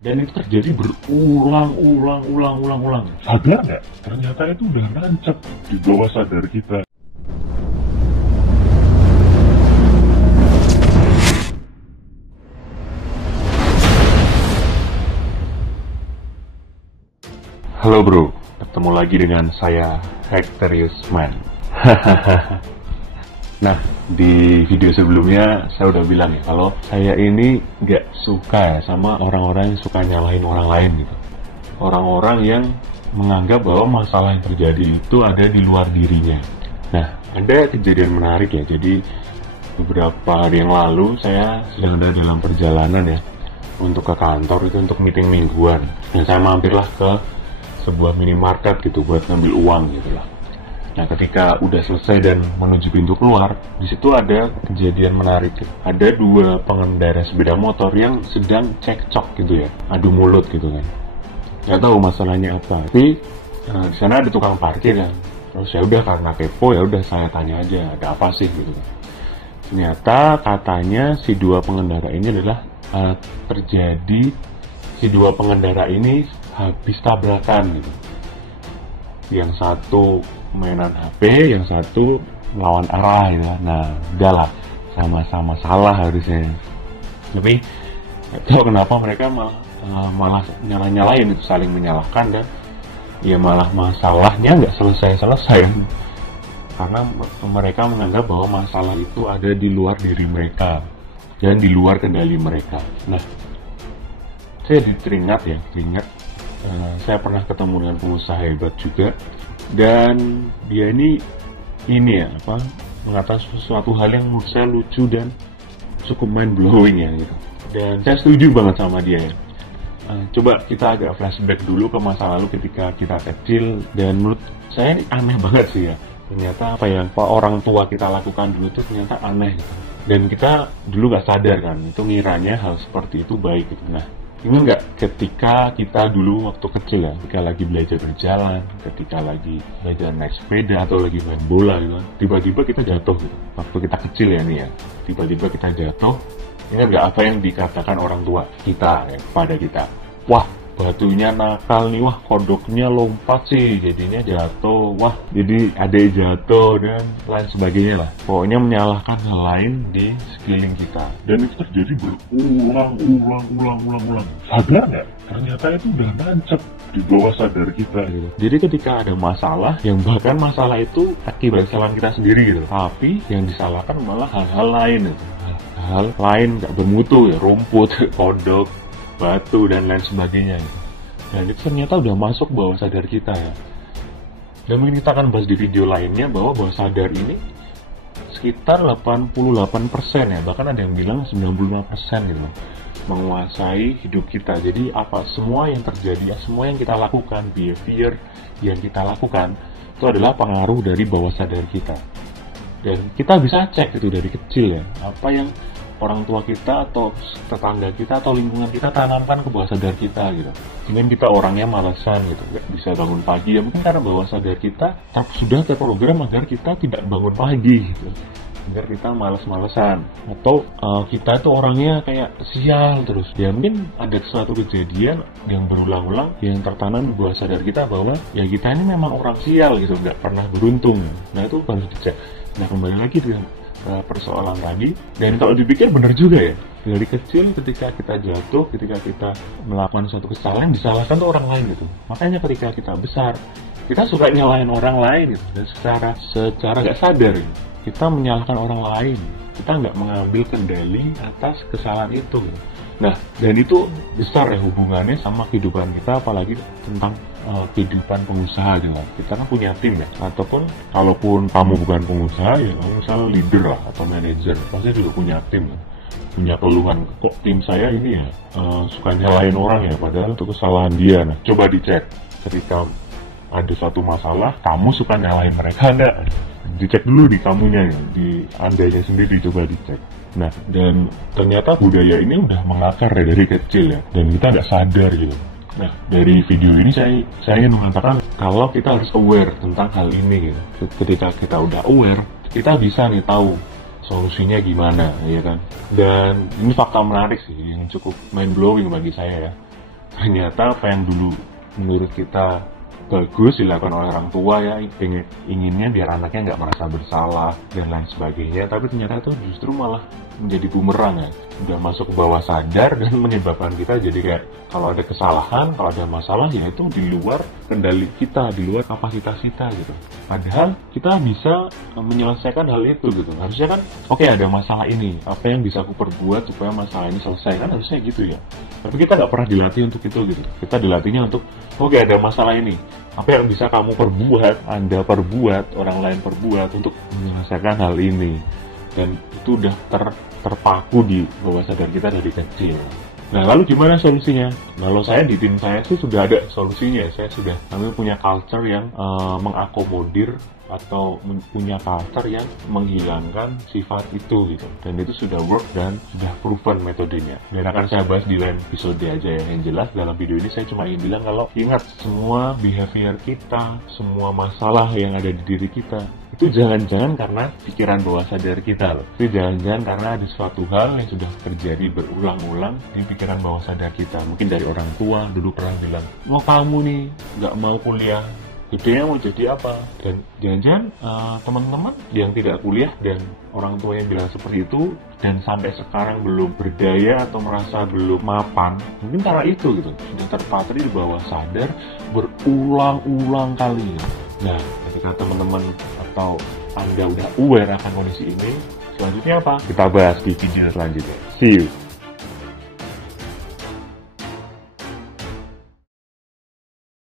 Dan itu terjadi berulang-ulang. Sadar nggak? Ternyata itu udah nancep di bawah sadar kita. Halo bro, ketemu lagi dengan saya Hectorius Man. Nah, di video sebelumnya saya udah bilang ya kalau saya ini nggak suka ya sama orang-orang yang suka nyalahin orang lain gitu. Orang-orang yang menganggap bahwa masalah yang terjadi itu ada di luar dirinya. Nah, ada kejadian menarik ya. Jadi beberapa hari yang lalu saya sedang ada dalam perjalanan ya untuk ke kantor itu untuk meeting mingguan. Dan saya mampirlah ke sebuah minimarket gitu buat ngambil uang gitu lah. Nah, ketika udah selesai dan menuju pintu keluar, di situ ada kejadian menarik. Ada dua pengendara sepeda motor yang sedang cekcok gitu ya, adu mulut gitu kan. Nggak tahu masalahnya apa. Tapi di sana ada tukang parkir ya. Terus ya udah karena kepo ya udah saya tanya aja ada apa sih gitu kan. Ternyata katanya si dua pengendara ini adalah terjadi si dua pengendara ini habis tabrakan gitu. Yang satu mainan HP, yang satu melawan arah gitu. Nah, udahlah, sama-sama salah harusnya. Tapi nggak tahu kenapa mereka malah nyalain itu, saling menyalahkan dan ya malah masalahnya nggak selesai. Karena mereka menganggap bahwa masalah itu ada di luar diri mereka dan di luar kendali mereka. Nah, saya teringat saya pernah ketemu dengan pengusaha hebat juga. Dan dia ini ya mengatakan sesuatu hal yang menurut saya lucu dan cukup mind blowing ya gitu. Dan saya setuju banget sama dia ya. Coba kita agak flashback dulu ke masa lalu ketika kita kecil, dan menurut saya ini aneh banget sih ya. Ternyata apa yang orang tua kita lakukan dulu itu ternyata aneh gitu. Dan kita dulu nggak sadar kan, itu ngiranya hal seperti itu baik gitu. Nah, ingat nggak ketika kita dulu waktu kecil ya, ketika lagi belajar berjalan, ketika lagi belajar naik sepeda atau lagi main bola gitu, tiba-tiba kita jatuh gitu. Waktu kita kecil ya nih ya, tiba-tiba kita jatuh. Ingat nggak apa yang dikatakan orang tua kita ya, kepada kita? Wah, batunya nakal nih, wah kodoknya lompat sih, jadinya jatuh, wah jadi adek jatuh dan lain sebagainya lah. Pokoknya menyalahkan hal lain di sekeliling kita. Dan itu terjadi berulang. Sadar nggak? Ternyata itu udah nancep di bawah sadar kita gitu. Jadi ketika ada masalah, yang bahkan masalah itu akibat kesalahan kita sendiri gitu, tapi yang disalahkan malah hal-hal lain gitu. Hal lain nggak bermutu ya, rumput, kodok, batu dan lain sebagainya gitu. Dan itu ternyata udah masuk bawah sadar kita ya. Dan mungkin kita akan bahas di video lainnya bahwa bawah sadar ini sekitar 88% ya, bahkan ada yang bilang 95% gitu menguasai hidup kita. Jadi apa semua yang terjadi, semua yang kita lakukan, behavior yang kita lakukan itu adalah pengaruh dari bawah sadar kita. Dan kita bisa cek itu dari kecil ya, apa yang orang tua kita atau tetangga kita atau lingkungan kita tanamkan ke bawah sadar kita gitu. Mungkin kita orangnya malesan gitu, nggak bisa bangun pagi ya, mungkin karena bawah sadar kita sudah terprogram agar kita tidak bangun pagi gitu, agar kita males-malesan. Atau kita itu orangnya kayak sial terus ya, mungkin ada suatu kejadian yang berulang-ulang yang tertanam di bawah sadar kita bahwa ya kita ini memang orang sial gitu, nggak pernah beruntung. Nah, itu harus dicek. Nah, kembali lagi dengan persoalan tadi, dan kalau dipikir benar juga ya, dari kecil ketika kita jatuh, ketika kita melakukan suatu kesalahan, disalahkan tuh orang lain gitu. Makanya ketika kita besar, kita suka nyalahin orang lain gitu, dan secara nggak sadar gitu, kita menyalahkan orang lain, kita nggak mengambil kendali atas kesalahan itu gitu. Nah, dan itu besar ya hubungannya sama kehidupan kita, apalagi tentang kehidupan pengusaha juga. Kita kan punya tim ya, ataupun kalaupun kamu bukan pengusaha ya kamu misalnya leader lah atau manajer, pasti juga punya tim ya. Punya keluhan, kok tim saya ini ya suka nyalahin orang ya, padahal itu kesalahan dia. Nah, coba dicek ketika ada satu masalah, kamu suka nyalahin mereka enggak? Dicek dulu di kamunya ya, di andanya sendiri, coba dicek. Nah, dan ternyata budaya ini udah mengakar ya dari kecil ya, dan kita nggak sadar gitu. Nah, dari video ini saya ingin mengatakan kalau kita harus aware tentang hal ini gitu. Ketika kita udah aware, kita bisa nih tahu solusinya gimana, ya kan? Dan ini fakta menarik sih, yang cukup mind blowing bagi saya ya. ternyata apa yang dulu menurut kita bagus dilakukan oleh orang tua ya, inginnya biar anaknya nggak merasa bersalah dan lain sebagainya, tapi ternyata itu justru malah menjadi bumerang ya, udah masuk ke bawah sadar dan menyebabkan kita jadi kayak kalau ada kesalahan, kalau ada masalah ya itu di luar kendali kita, di luar kapasitas kita gitu. Padahal kita bisa menyelesaikan hal itu gitu. Harusnya kan oke, ada masalah ini, apa yang bisa aku perbuat supaya masalah ini selesai, kan harusnya gitu ya. Tapi kita nggak pernah dilatih untuk itu gitu. Kita dilatihnya untuk oke, ada masalah ini, apa yang bisa kamu perbuat, Anda perbuat, orang lain perbuat untuk menyelesaikan hal ini. Dan itu udah terpaku di bawah sadar kita dari kecil. Nah, lalu gimana solusinya? Kalau saya di tim saya sih sudah ada solusinya. Kami punya culture yang mengakomodir atau punya culture yang menghilangkan sifat itu gitu. Dan itu sudah work dan sudah proven metodenya. Dan akan saya bahas di lain episode aja ya. Yang jelas dalam video ini saya cuma ingin bilang kalau ingat semua behavior kita, semua masalah yang ada di diri kita itu jangan-jangan karena pikiran bawah sadar kita loh. Itu jangan-jangan karena ada suatu hal yang sudah terjadi berulang-ulang di pikiran bawah sadar kita. Mungkin dari orang tua dulu pernah bilang, "Mau kamu nih nggak mau kuliah, gedenya mau jadi apa?" Dan jangan-jangan teman-teman yang tidak kuliah dan orang tua yang bilang seperti itu dan sampai sekarang belum berdaya atau merasa belum mapan, mungkin karena itu gitu, sudah terpatri di bawah sadar berulang-ulang kali ya. Nah, ketika teman-teman atau Anda udah aware akan kondisi ini, selanjutnya apa? Kita bahas di video selanjutnya. See you!